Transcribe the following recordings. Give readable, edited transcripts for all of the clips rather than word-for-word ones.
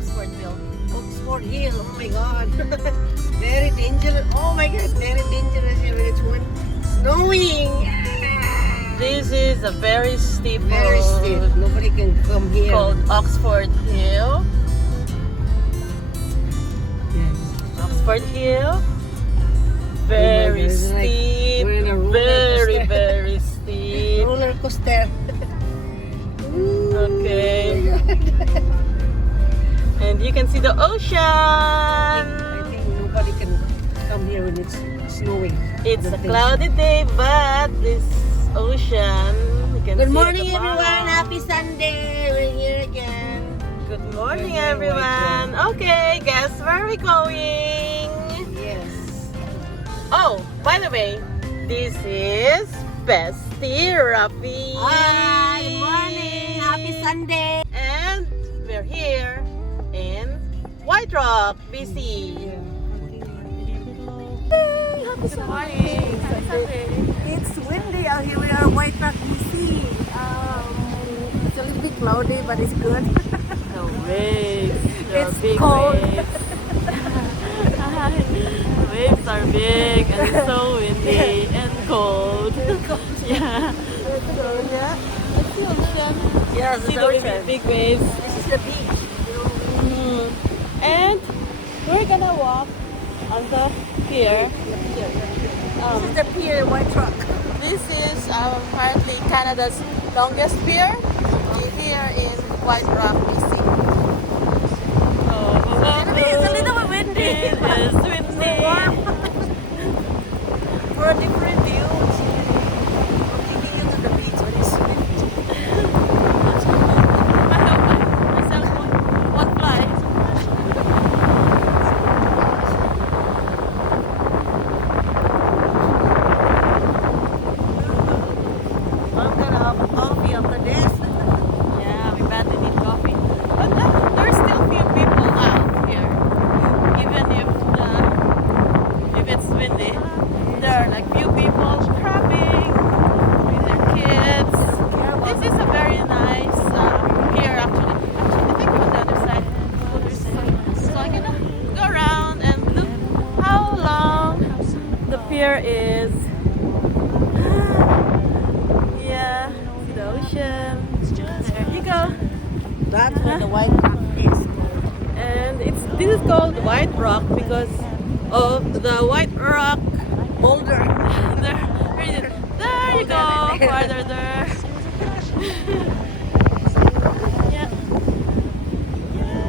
Oxford Hill. Oxford Hill. Oh my God. Very dangerous. Oh my God. Very dangerous here. It's when snowing. This is a very steep Very steep. road Nobody can come here. called Oxford Hill. Yes. Oxford Hill. Very God, it's like steep. we're in a roller Very, coaster. very steep. Roller coaster. Okay. Oh my God. And you can see the ocean. I think nobody can come here when it's snowing. It's I a don't think cloudy day, but this ocean, you can Good see morning, at the everyone. bottom. Happy Sunday. We're here again. Good morning, We're here, everyone. Okay, guess where we're going? Yes. Oh, by the way, this is Bestie Rafi. Hi. Good morning. Happy Sunday. And we're here in White Rock, BC. Good morning. Happy Sunday. It's windy out here. We are in White Rock, BC. It's a little bit cloudy, but it's good. The waves, the It's big cold. waves. The waves are big and so windy and cold. Yeah. So, yeah. Let's see ocean. Yes, See the the ocean. big waves. This is the beach. And we're gonna walk on the pier. This is the pier, White Rock. This is apparently Canada's longest pier here in White Rock, BC. It's a little bit windy. It is windy. For a different view, I'm taking you to the beach when it's windy. My cell phone won't fly. I'm gonna have a coffee after this. Yeah, we badly need coffee. But there's still few people out here. Even if it's windy, there are like few people crabbing with their kids. This is a very nice pier actually. I think we're on the other side. So I'm gonna go around and look how long the pier is. Yeah, see the ocean. There you go. That's where the White Rock is. And this is called White Rock because of the White Rock Boulder. there you go, farther there. Yeah.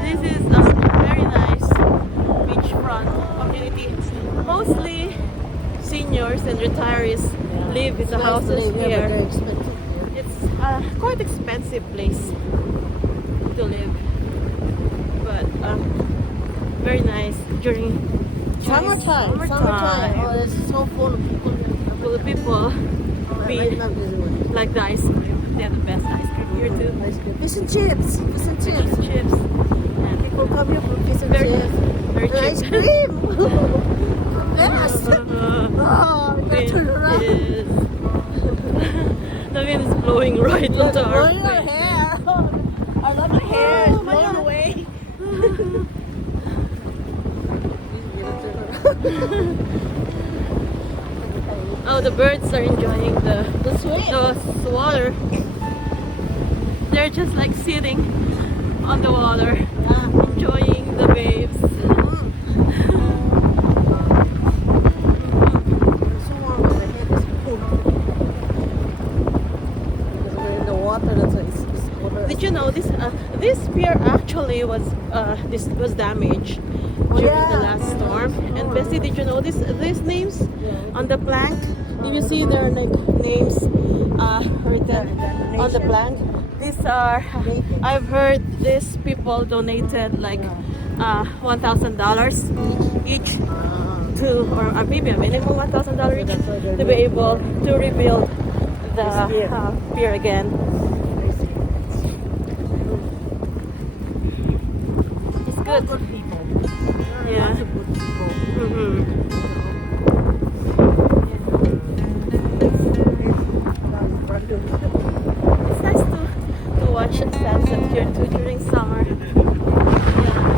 This is a very nice beachfront community. Mostly seniors and retirees live in the houses here. It's a quite expensive place to live, but very nice during Summertime. Oh, this is so full of people. Full of people. I love this one. Like the ice cream. They have the best ice cream here too. Ice cream. Fish and chips. Fish and chips. Chips. And People come here for fish and very, chips. very And ice cheap. cream. Yes. Oh, we gotta turn around. The wind is blowing right onto our Blowing our face. hair. Our lovely hair is blown away. Oh, the birds are enjoying The swing. the water. They're just like sitting on the water, enjoying the waves. So warm, but the head is cold. Because we're in the water, that's why it's colder. Did you know this pier actually was damaged during the last storm? And Bessie, did you know these names on the plank? If you see there are like names written on the plank. These are, I've heard these people donated like $1,000 each to, or maybe a minimum $1,000 each to be able to rebuild the pier again. It's good. Good people. Yeah. Lots of good people. Mm-hmm. It's nice to watch sunset here too during summer. Yeah.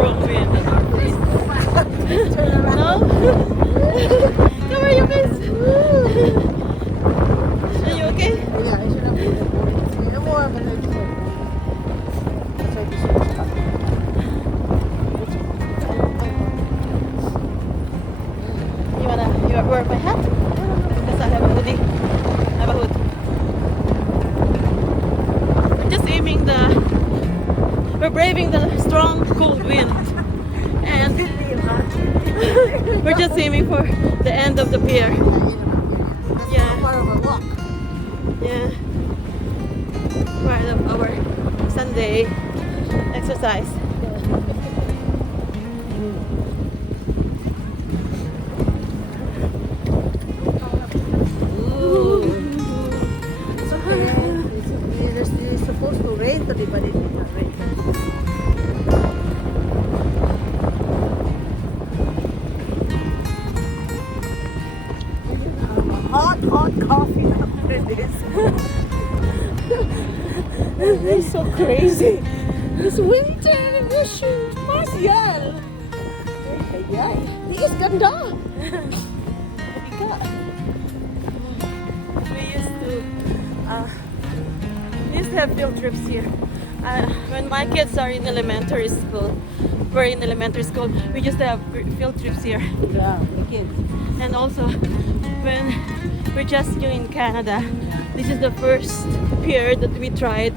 strong wind at our place. Turn around. No? How are you guys? Are you okay? Yeah, I should have put it on. I'm more of an expert. That's why this one's up. You wear my hat? Because I have a hoodie. I have a hood. We're just aiming we're braving the strong cold wind. And we're just aiming for the end of the pier. Yeah. More of a walk. Yeah. Part of our Sunday exercise. It's okay. It's supposed to rain today, but it did not rain. Hot coffee after this. It's so crazy. It's winter in the ocean. Marcial. Ay, ay. Tiis ganda. We used to have field trips here. When my kids are in elementary school, we used to have field trips here. Yeah, the kids. And also, when we're just new in Canada, this is the first pier that we tried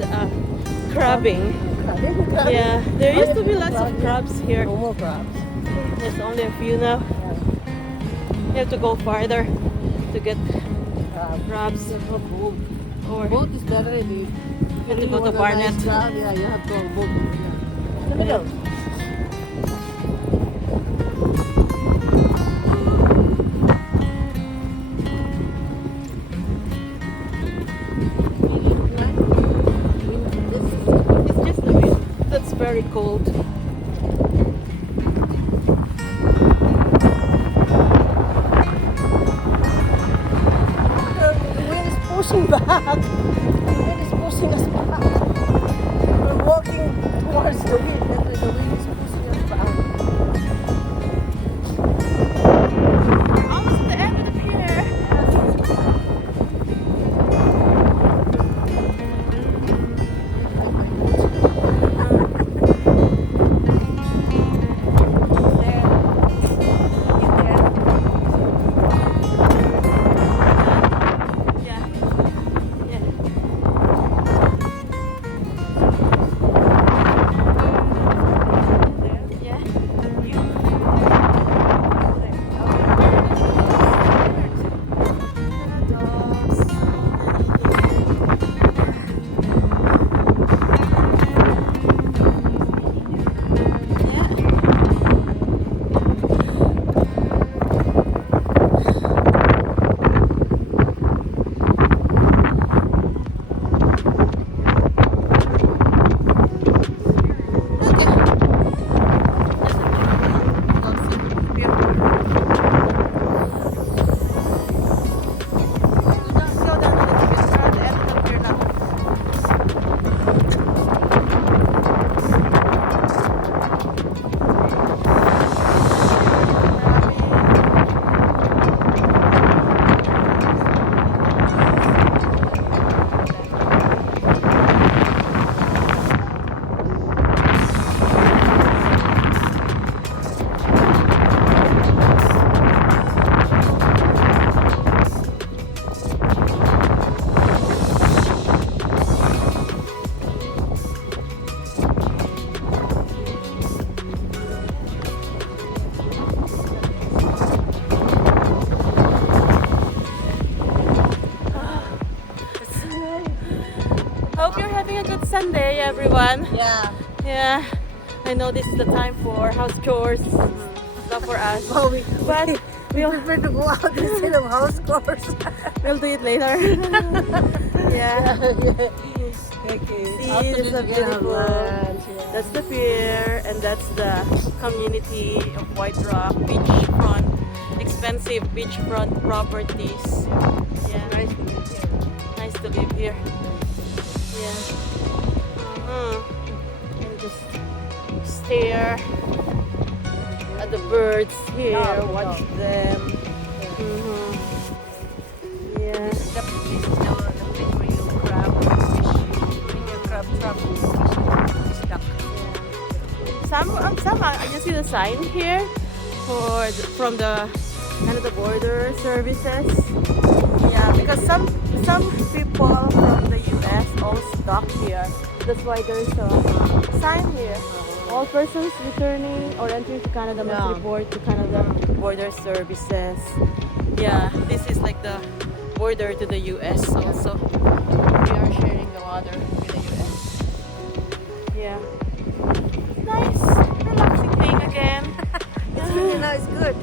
crabbing. Yeah, there used to be lots of crabs here. No more crabs. There's only a few now. You have to go farther to get crabs. Or Boat is better if you have to go want to a Barnet. nice crab, yeah, you have to go boat. In the middle. It's just the wind that's very cold. The wind is pushing back. The wind is pushing us back. We're walking towards the wind, and the wind is pushing us back. Almost the end of the pier. Yeah. Sunday, everyone. Yeah. Yeah, I know this is the time for house chores, not for us. Oh, But we prefer to go out instead of house chores. we'll do it later. Yeah. Okay. See, this is a beautiful. That's the pier, and that's the community of White Rock beachfront, expensive beachfront properties. Yeah, Nice to meet you. nice to live here. Yeah. And just stare at the birds here, Yeah, watch yeah. them. Mhm. Yeah. This is the place where you crab fish. Bring your crab trap fish duck. Some I just see the sign here for from the Canada Border Services. Yeah, because some people from the US all stuck here. That's why there's a sign here. All persons returning or entering to Canada must Yeah. report to Canada Border Services. Yeah, this is like the border to the US also. We are sharing the water with the US. Yeah. Nice, relaxing thing again. It's really nice, good.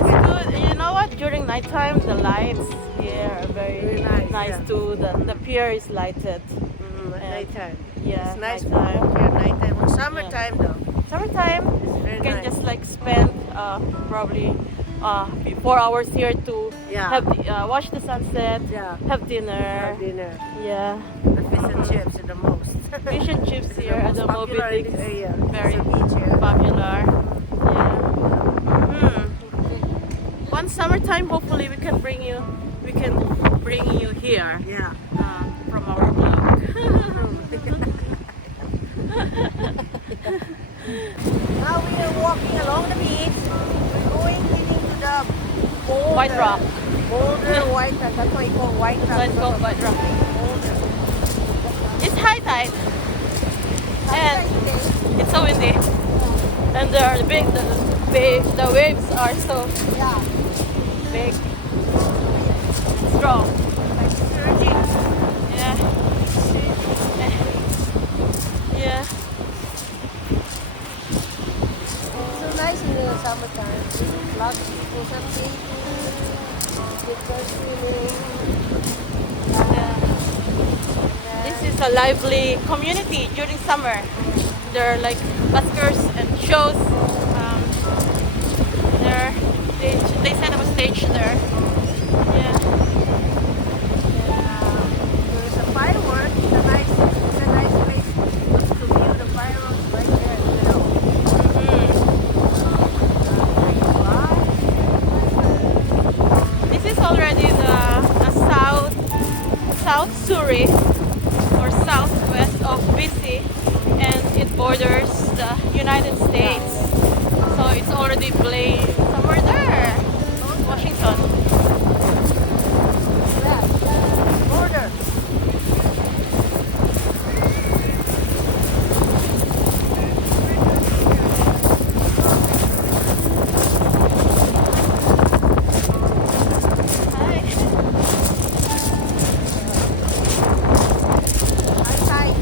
It's good. You know what? During nighttime, the lights here are very Very nice, yeah. too. The pier is lighted. At And- nighttime. Yeah, It's nice nighttime. for walking at nighttime. On summertime though, Summertime, it's very you can nice. just like spend probably 4 hours here to Yeah. have watch the sunset, Yeah. have dinner. Have dinner. Yeah, The fish and chips are the most. fish and chips It's here at most the Moby popular in Dick. this area. Very It's a beach here. popular. Yeah. One summertime, hopefully we can bring you here Yeah. from our vlog. Now we are walking along the beach. We're going heading to the boulder. White Rock. Boulder White Rock. That's why it's called White Rock. So it's called White Rock. Boulder. It's high tide and Okay. it's so windy. And the waves are so Yeah. big, strong. Like surging. Yeah. Yeah. So nice in the summertime. Lots of people sunbathing, people swimming. Yeah. This is a lively community during summer. There are like buskers and shows. They set up a stage there. Yeah. There's a firework. It's a nice place to view the fireworks right there in the middle. This is already the South Surrey or southwest of BC, and it borders the United States. So it's already playing somewhere there, Washington. Yeah. Border. Hi. Outside.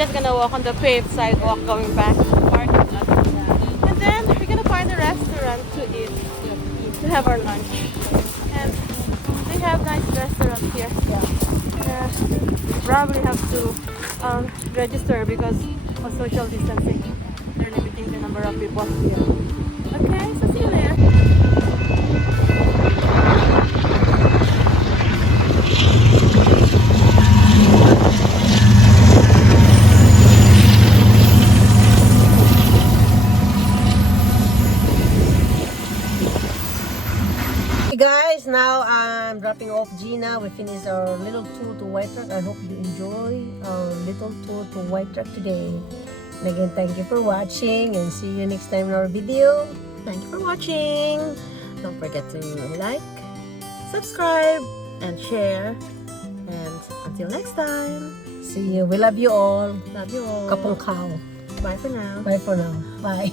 just gonna walk on the paved sidewalk going back to the parking lot. And then we're gonna find a restaurant to eat, to have our lunch. And they have nice restaurants here. Probably have to register because of social distancing. They're limiting the number of people here. Okay, so see you later. Hey guys, now I'm dropping off Gina. We finished our little tour to White Rock. I hope you enjoy our little tour to White Rock today. And again, thank you for watching and see you next time in our video. Thank you for watching. Don't forget to like, subscribe, and share. And until next time, see you. We love you all. Love you all. Kapong cow. Bye for now. Bye for now. Bye.